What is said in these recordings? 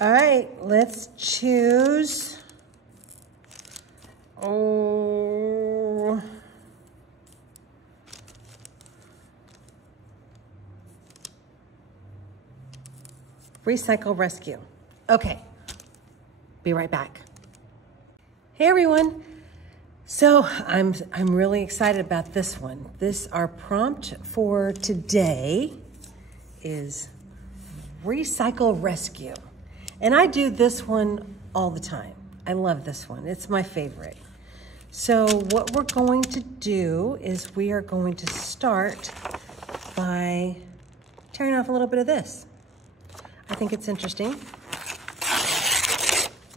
All right, let's choose. Oh. Recycle Rescue. Okay, be right back. Hey everyone. So I'm really excited about this one. Our prompt for today is Recycle Rescue. And I do this one all the time. I love this one. It's my favorite. So what we're going to do is we are going to start by tearing off a little bit of this. I think it's interesting.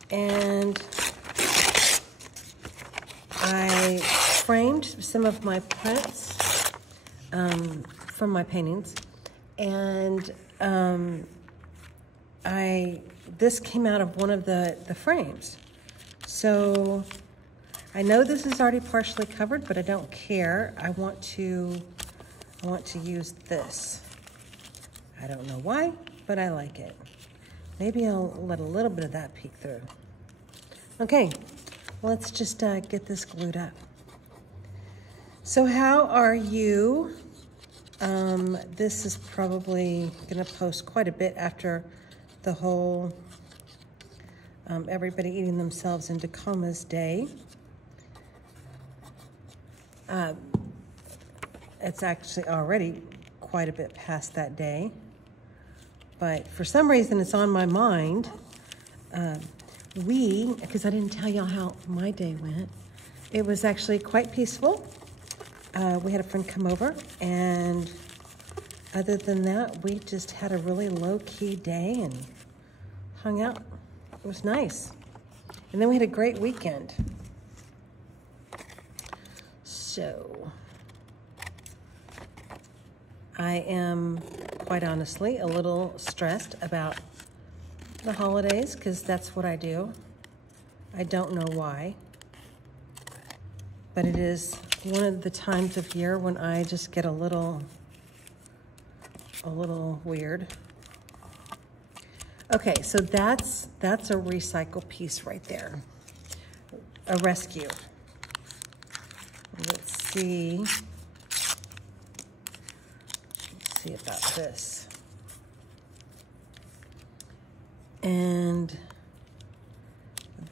And I framed some of my prints from my paintings, and this came out of one of the frames. So I know this is already partially covered, but I don't care. I want to use this. I don't know why, but I like it. Maybe I'll let a little bit of that peek through. Okay, let's just get this glued up. So how are you? This is probably gonna post quite a bit after the whole everybody eating themselves into comas day. It's actually already quite a bit past that day, but for some reason it's on my mind. Because I didn't tell y'all how my day went. It was actually quite peaceful. We had a friend come over, and other than that, we just had a really low-key day and hung out. It was nice. And then we had a great weekend. So I am, quite honestly, a little stressed about the holidays, because that's what I do. I don't know why, but it is one of the times of year when I just get a little weird. Okay, so that's a recycle piece right there, a rescue. Let's see about this. And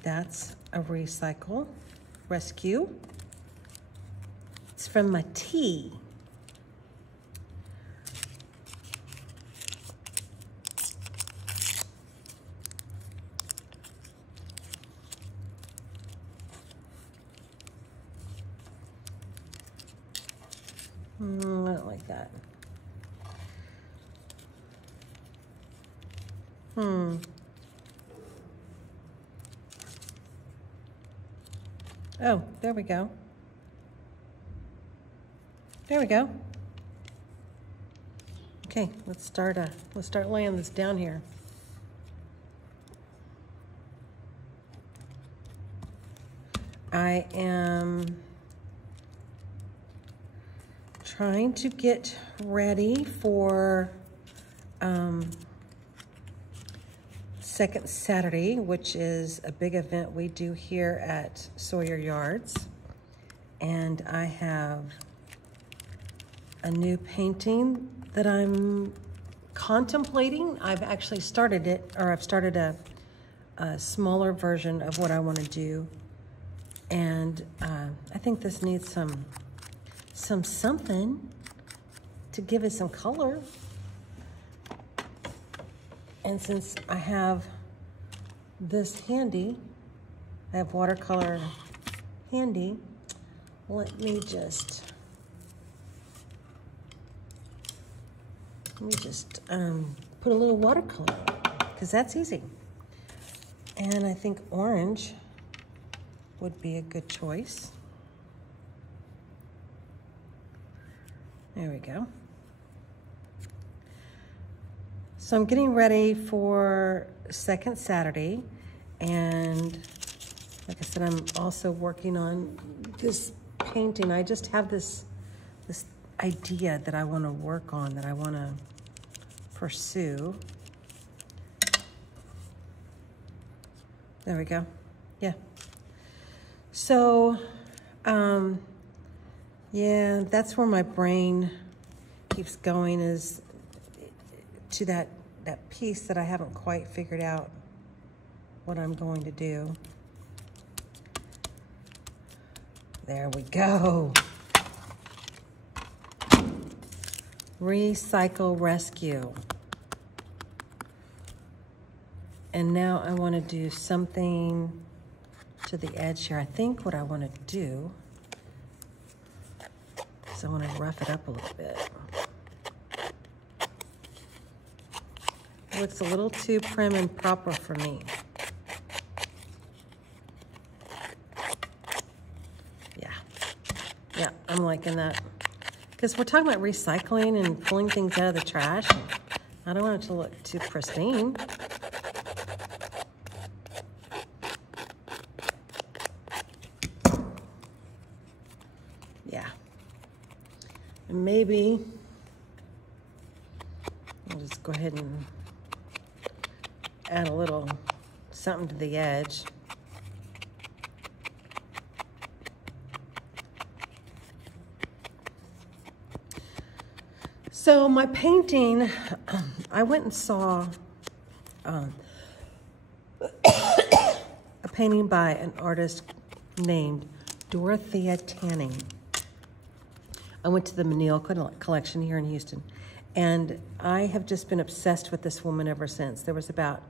that's a recycle rescue. It's from my tea. I don't like that. Oh, there we go. There we go. Okay, let's start laying this down here. I am trying to get ready for Second Saturday, which is a big event we do here at Sawyer Yards. And I have a new painting that I'm contemplating. I've actually started it, or I've started a smaller version of what I want to do. And I think this needs something to give it some color. And since I have this handy, I have watercolor handy, let me just put a little watercolor, because that's easy. And I think orange would be a good choice. There we go. So I'm getting ready for Second Saturday, and like I said, I'm also working on this painting. I just have this idea that I want to work on, that I want to pursue. There we go. Yeah. So, yeah, that's where my brain keeps going, is to that piece that I haven't quite figured out what I'm going to do. There we go. Recycle rescue. And now I want to do something to the edge here. I think what I want to do is I want to rough it up a little bit. It looks a little too prim and proper for me. Yeah, I'm liking that. Because we're talking about recycling and pulling things out of the trash. I don't want it to look too pristine. Yeah. And maybe I'll just go ahead and add a little something to the edge. So my painting, I went and saw a painting by an artist named Dorothea Tanning. I went to the Menil collection here in Houston, and I have just been obsessed with this woman ever since. There was about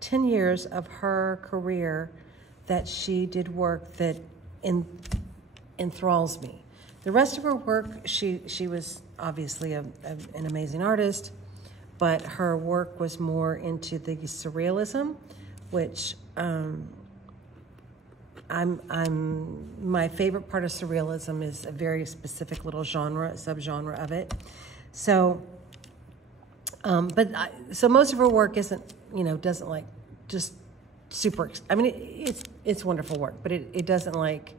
10 years of her career that she did work that enthralls me. The rest of her work, she was obviously an amazing artist, but her work was more into the surrealism, which my favorite part of surrealism is a very specific little subgenre of it. So, so most of her work isn't, doesn't like just super, I mean, it's wonderful work, but it doesn't like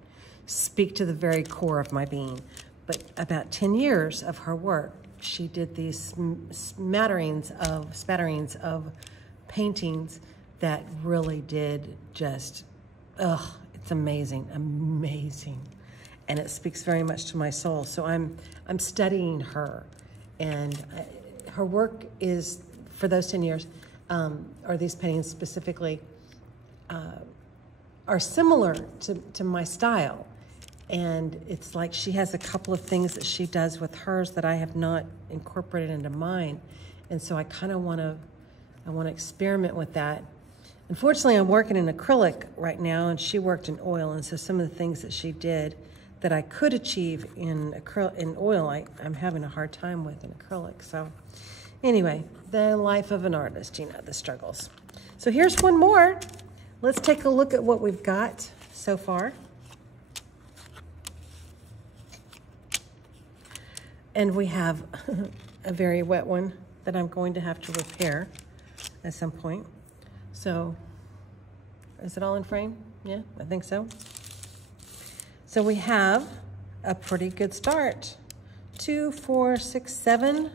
speak to the very core of my being. But about 10 years of her work, she did these spatterings of paintings that really did just, it's amazing, amazing. And it speaks very much to my soul. So I'm studying her, and her work is, for those 10 years, or these paintings specifically, are similar to my style. And it's like she has a couple of things that she does with hers that I have not incorporated into mine. And so I kind of want to experiment with that. Unfortunately, I'm working in acrylic right now, and she worked in oil. And so some of the things that she did that I could achieve in oil, I'm having a hard time with in acrylic. So anyway, the life of an artist, the struggles. So here's one more. Let's take a look at what we've got so far. And we have a very wet one that I'm going to have to repair at some point. So, is it all in frame? Yeah, I think so. So we have a pretty good start. 2, 4, 6, 7.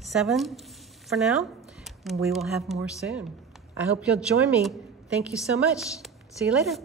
7 for now. We will have more soon. I hope you'll join me. Thank you so much. See you later.